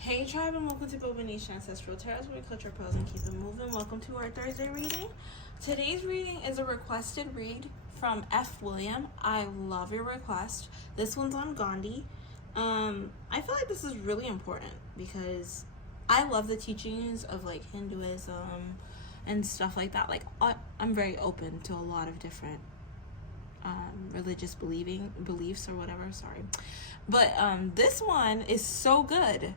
Hey tribe, and welcome to Bobo-Nesha Ancestral Tarot, where we culture pose and keep it moving. Welcome to our Thursday reading. Today's reading is a requested read from F. William. I love your request. This one's on Gandhi. I feel like this is really important because I love the teachings of like Hinduism and stuff like that. Like I'm very open to a lot of different religious beliefs or whatever. Sorry, but this one is so good.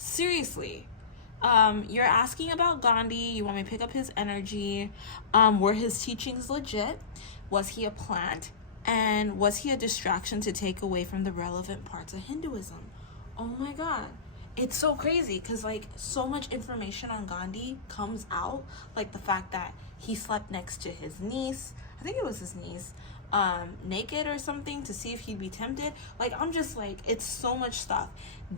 Seriously. You're asking about Gandhi. You want me to pick up his energy. Were his teachings legit? Was he a plant? And was he a distraction to take away from the relevant parts of Hinduism? Oh my god. It's so crazy because like so much information on Gandhi comes out, like the fact that he slept next to his niece, I think it was his niece, naked or something to see if he'd be tempted. Like I'm just like, it's so much stuff.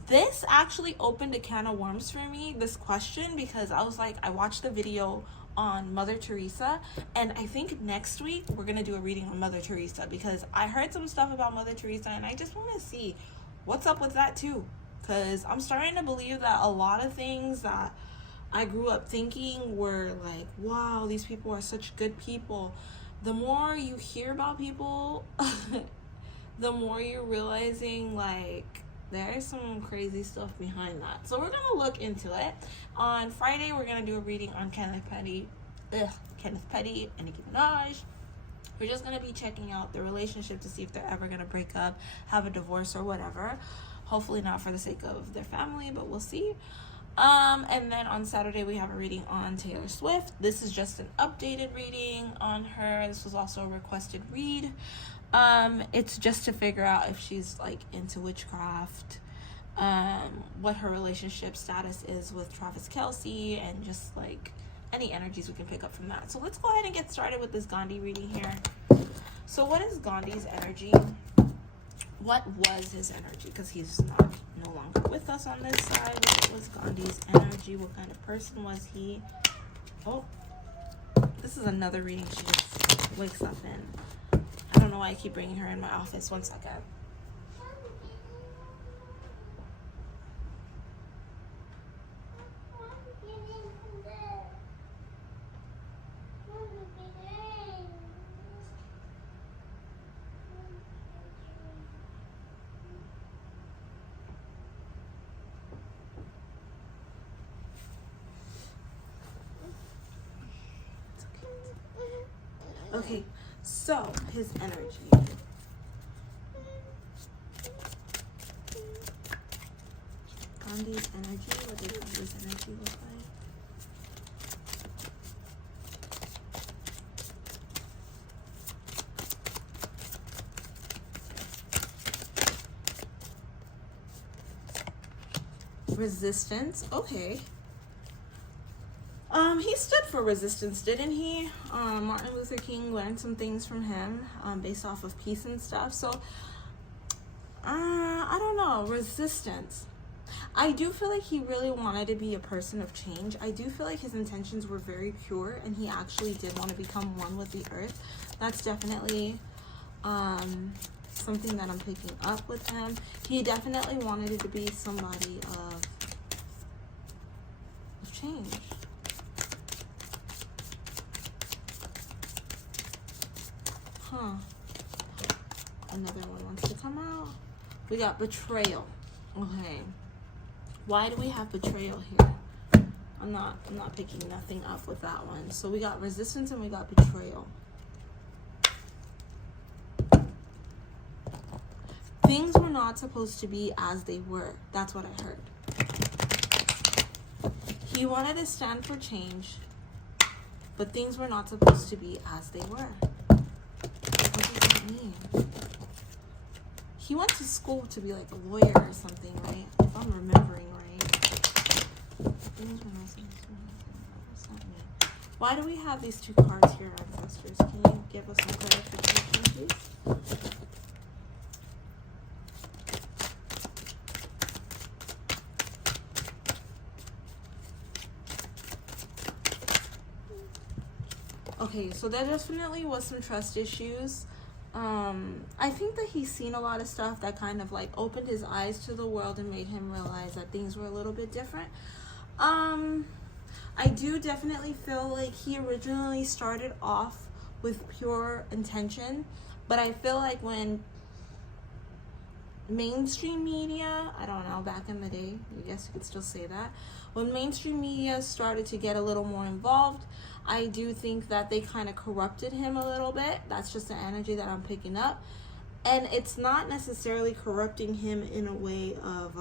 This actually opened a can of worms for me, this question, because I was like, I watched the video on Mother Teresa, and I think next week we're gonna do a reading on Mother Teresa because I heard some stuff about Mother Teresa and I just want to see what's up with that too, because I'm starting to believe that a lot of things that I grew up thinking were like, wow, these people are such good people, the more you hear about people the more you're realizing like there's some crazy stuff behind that. So we're gonna look into it. On Friday we're gonna do a reading on Kenneth Petty and Nicki Minaj. We're just gonna be checking out the relationship to see if they're ever gonna break up, have a divorce or whatever. Hopefully not for the sake of their family, but we'll see. And then on Saturday we have a reading on Taylor Swift. This is just an updated reading on her. This was also a requested read. It's just to figure out if she's like into witchcraft, what her relationship status is with Travis Kelce, and just like any energies we can pick up from that. So let's go ahead and get started with this Gandhi reading here. So what is Gandhi's energy? What was his energy? Because he's no longer with us on this side. What was Gandhi's energy? What kind of person was he? Oh, this is another reading she just wakes up in. I don't know why I keep bringing her in my office. One second. Okay, so his energy. Gandhi's energy. What did Gandhi's energy look like? Resistance. Okay. He stood for resistance, didn't he? Martin Luther King learned some things from him, based off of peace and stuff. So, I don't know. Resistance. I do feel like he really wanted to be a person of change. I do feel like his intentions were very pure, and he actually did want to become one with the earth. That's definitely, something that I'm picking up with him. He definitely wanted to be somebody of change. Huh. Another one wants to come out. We got betrayal. Okay. Why do we have betrayal here? I'm not picking nothing up with that one. So we got resistance and we got betrayal. Things were not supposed to be as they were. That's what I heard. He wanted to stand for change, but things were not supposed to be as they were. What does that mean? He went to school to be like a lawyer or something, right? If I'm remembering right. Things were not supposed to be. What's that mean? Why do we have these two cards here, ancestors? Can you give us some clarification, please? Okay, so there definitely was some trust issues. I think that he's seen a lot of stuff that kind of like opened his eyes to the world and made him realize that things were a little bit different. I do definitely feel like he originally started off with pure intention, but I feel like when mainstream media, I don't know, back in the day, I guess you could still say that, when mainstream media started to get a little more involved, I do think that they kind of corrupted him a little bit. That's just the energy that I'm picking up. And it's not necessarily corrupting him in a way of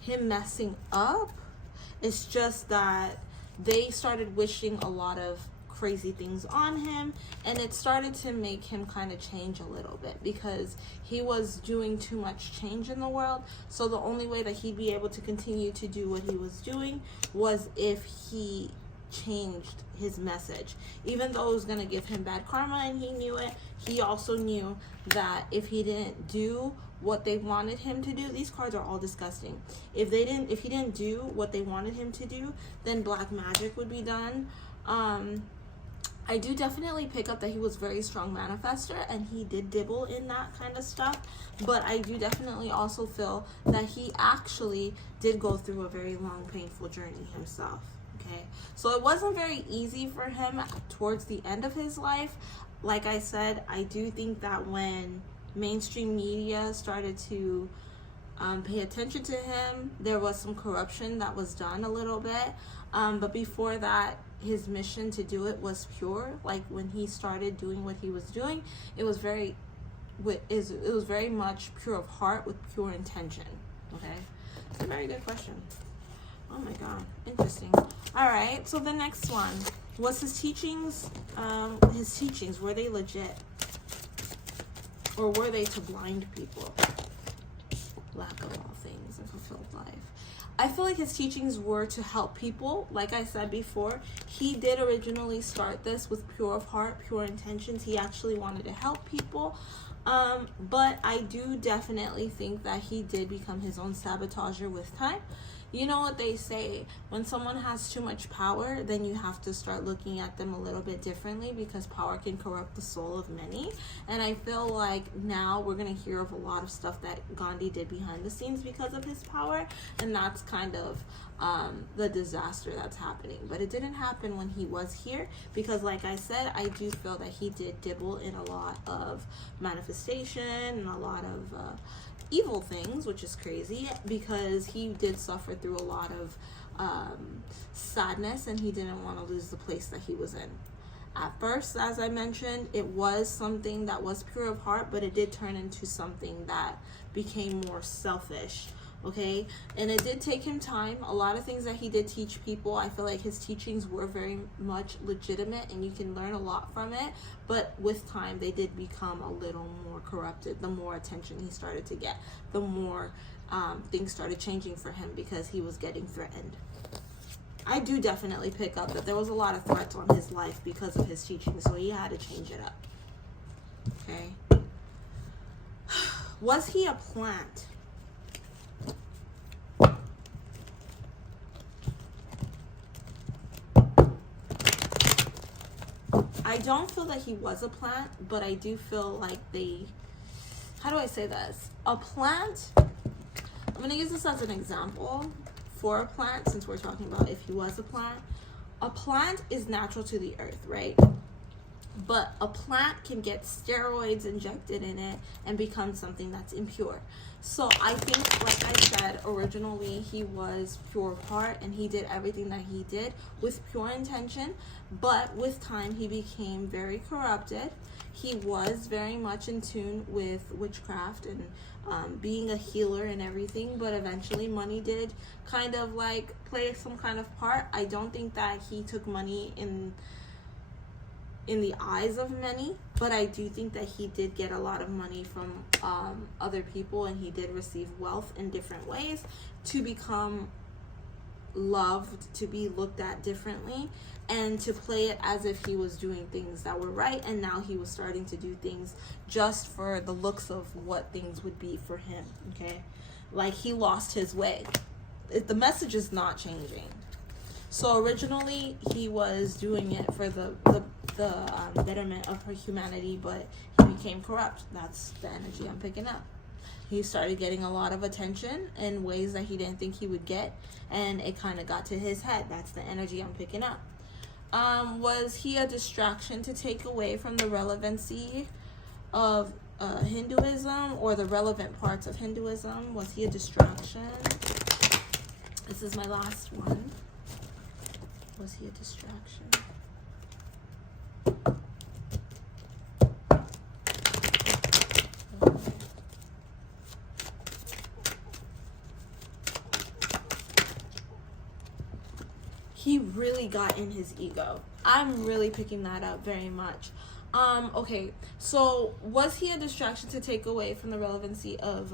him messing up. It's just that they started wishing a lot of crazy things on him, and it started to make him kind of change a little bit because he was doing too much change in the world. So the only way that he'd be able to continue to do what he was doing was if he changed his message. Even though it was going to give him bad karma and he knew it, he also knew that if he didn't do what they wanted him to do, these cards are all disgusting. If he didn't do what they wanted him to do, then black magic would be done. I do definitely pick up that he was very strong manifester and he did dibble in that kind of stuff, but I do definitely also feel that he actually did go through a very long, painful journey himself. Okay, so it wasn't very easy for him towards the end of his life. Like I said, I do think that when mainstream media started to pay attention to him, there was some corruption that was done a little bit, but before that, his mission to do it was pure. Like when he started doing what he was doing, it was very much pure of heart with pure intention. Okay, it's a very good question. Oh my god, interesting. All right, so the next one was his teachings. His teachings, were they legit, or were they to blind people? Lack of all things, a fulfilled life. I feel like his teachings were to help people. Like I said before, he did originally start this with pure of heart, pure intentions. He actually wanted to help people. But I do definitely think that he did become his own sabotager with time. You know what they say, when someone has too much power, then you have to start looking at them a little bit differently because power can corrupt the soul of many. And I feel like now we're going to hear of a lot of stuff that Gandhi did behind the scenes because of his power, and that's kind of the disaster that's happening. But it didn't happen when he was here because, like I said, I do feel that he did dibble in a lot of manifestation and a lot of evil things, which is crazy because he did suffer through a lot of sadness and he didn't want to lose the place that he was in. At first, as I mentioned, it was something that was pure of heart, but it did turn into something that became more selfish. Okay, and it did take him time. A lot of things that he did teach people, I feel like his teachings were very much legitimate and you can learn a lot from it, but with time they did become a little more corrupted. The more attention he started to get, the more things started changing for him because he was getting threatened. I do definitely pick up that there was a lot of threats on his life because of his teachings, so he had to change it up. Okay, was he a plant? I don't feel that he was a plant, but I do feel like how do I say this? A plant, I'm going to use this as an example for a plant since we're talking about if he was a plant. A plant is natural to the earth, right? But a plant can get steroids injected in it and become something that's impure. So I think, like I said, originally he was pure of heart and he did everything that he did with pure intention. But with time, he became very corrupted. He was very much in tune with witchcraft and being a healer and everything. But eventually money did kind of like play some kind of part. I don't think that he took money in the eyes of many, but I do think that he did get a lot of money from other people, and he did receive wealth in different ways to become loved, to be looked at differently, and to play it as if he was doing things that were right, and now he was starting to do things just for the looks of what things would be for him. Okay, like he lost his way. The message is not changing. So originally he was doing it for the betterment of her humanity, but he became corrupt. That's the energy I'm picking up. He started getting a lot of attention in ways that he didn't think he would get, and it kind of got to his head. That's the energy I'm picking up. Was he a distraction to take away from the relevancy of Hinduism, or the relevant parts of Hinduism? Was he a distraction? This is my last one. Was he a distraction? He really got in his ego. I'm really picking that up very much. Okay, so was he a distraction to take away from the relevancy of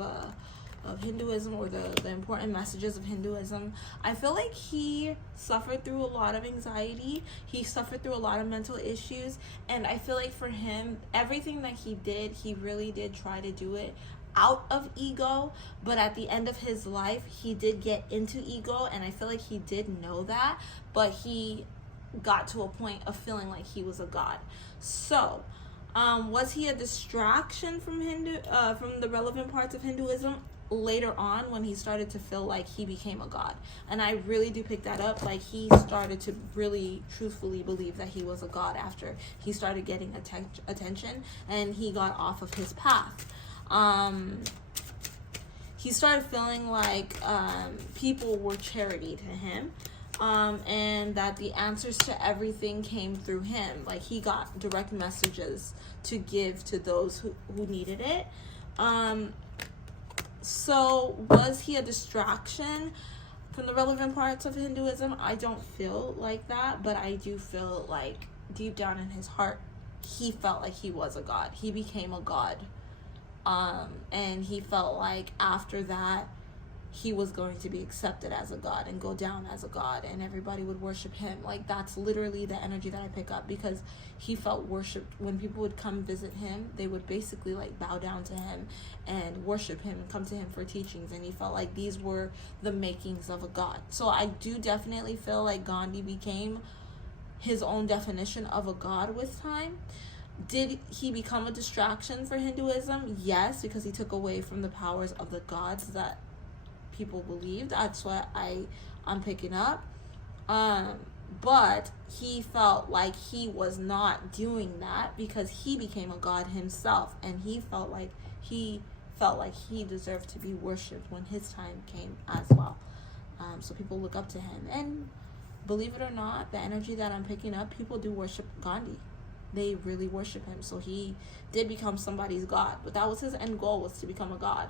Hinduism, or the important messages of Hinduism? I feel like he suffered through a lot of anxiety. He suffered through a lot of mental issues, and I feel like for him, everything that he did, he really did try to do it out of ego, but at the end of his life, he did get into ego, and I feel like he did know that, but he got to a point of feeling like he was a god. So, was he a distraction from the relevant parts of Hinduism? Later on, when he started to feel like he became a god, and I really do pick that up. Like, he started to really truthfully believe that he was a god after he started getting attention, and he got off of his path. He started feeling like people were charity to him, and that the answers to everything came through him. Like, he got direct messages to give to those who needed it. So was he a distraction from the relevant parts of Hinduism? I don't feel like that, but I do feel like deep down in his heart, he felt like he was a god. He became a god. And he felt like after that, he was going to be accepted as a god and go down as a god, and everybody would worship him. Like, that's literally the energy that I pick up, because he felt worshipped. When people would come visit him, they would basically like bow down to him and worship him and come to him for teachings, and he felt like these were the makings of a god. So I do definitely feel like Gandhi became his own definition of a god with time. Did he become a distraction for Hinduism? Yes, because he took away from the powers of the gods that people believed. That's what I'm picking up. But he felt like he was not doing that because he became a god himself, and he felt like he deserved to be worshipped when his time came as well. So people look up to him, and believe it or not, the energy that I'm picking up, people do worship Gandhi. They really worship him. So he did become somebody's god, but that was his end goal, was to become a god.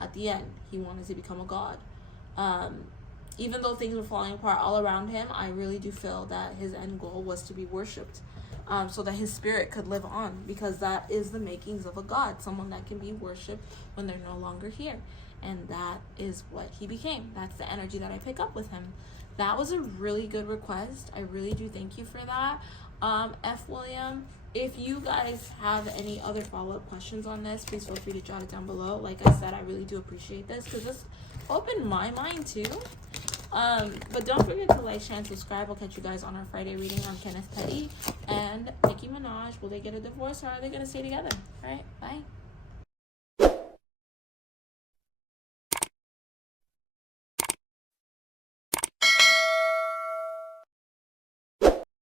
At the end, he wanted to become a god. Even though things were falling apart all around him, I really do feel that his end goal was to be worshipped, so that his spirit could live on, because that is the makings of a god, someone that can be worshipped when they're no longer here. And that is what he became. That's the energy that I pick up with him. That was a really good request. I really do thank you for that. F. William, if you guys have any other follow-up questions on this, please feel free to jot it down below. Like I said, I really do appreciate this, because this opened my mind too. But don't forget to like, share, and subscribe. I'll catch you guys on our Friday reading. I'm Kenneth Petty and Nicki Minaj. Will they get a divorce, or are they going to stay together? All right, bye.